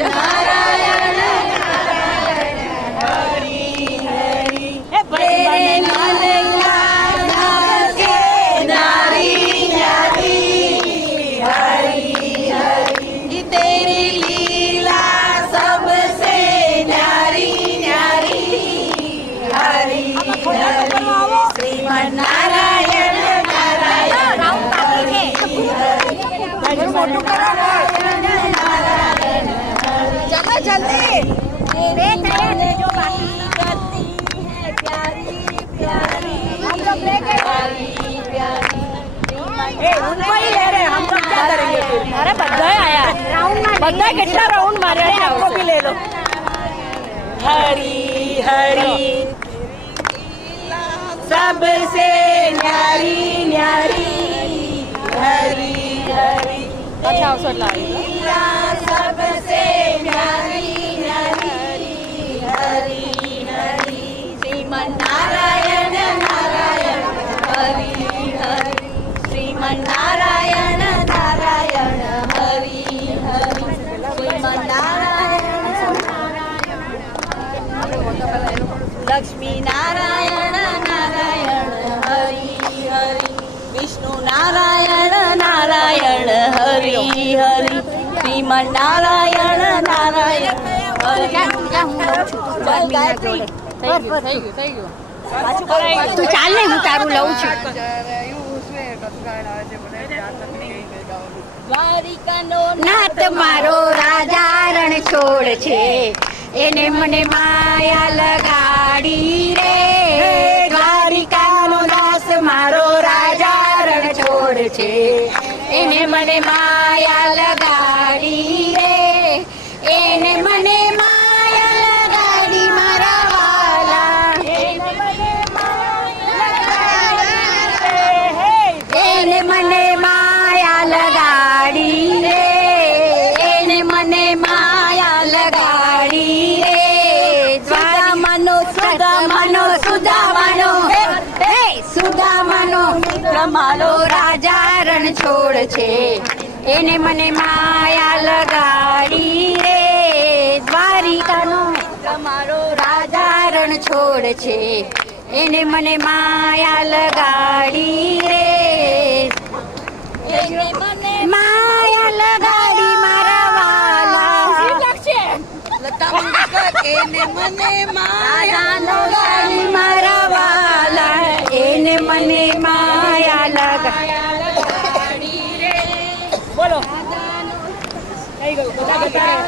નારાયણ નારાયણ હરિ હરિ તેરે નંદલાલ નાચે નારી નારી હરિ હરિ तेरी लीला सबसे न्यारी न्यारी हरि हरि श्रीमन नारायण नारायण हरि हरि चलो जल्दी तेरे जो बाकी करती है प्यारी प्यारी हम लोग लेके प्यारी प्यारी उनको ही ले रहे हम लोग क्या करेंगे फिर अरे बधाई आया बधाई कितना राउंड मारे आपको भी ले लो हरी हरी सबसे न्यारी न्यारी हरी हरी अच्छा सबसे न्यारी न्यारी हरी हरी श्रीमन नारायण नारायण हरि हरि श्रीमन नारायण नारायण हरि हरि श्रीमन नारायण लक्ष्मी नारायण नारायण हरि हरि विष्णु नारायण नारायण हरि हरि श्रीमन नारायण नारायण हरि गायत्री તું ચાલ ને હું તારું લઉં છું નાથ મારો રાજા રણ છોડ છે એને મને માયા લગાડી રે દ્વારિકાનો દાસ મારો રાજા રણ છોડ છે એને મને માયા લગાડી રે એને મને માયા લગાડી મારા વાલા એને મને માયા લગાડી રે એને મને માયા લગાડી રે દ્વારમનો સુદામનો સુદામનો હે સુદામનો મારો રાજા રણ છોડ છે એને મને માયા લગાડી રે દ્વારિકાનો મારો રાજા રણ છોડ છે એને મને માયા લગાડી રે એને મને માયા લગાડી મારા વાલા લતા મંગેશકર એને મને માયા લગાડી મારા વાલા એને મને માયા લગાડી રે બોલો થઈ ગયું બધા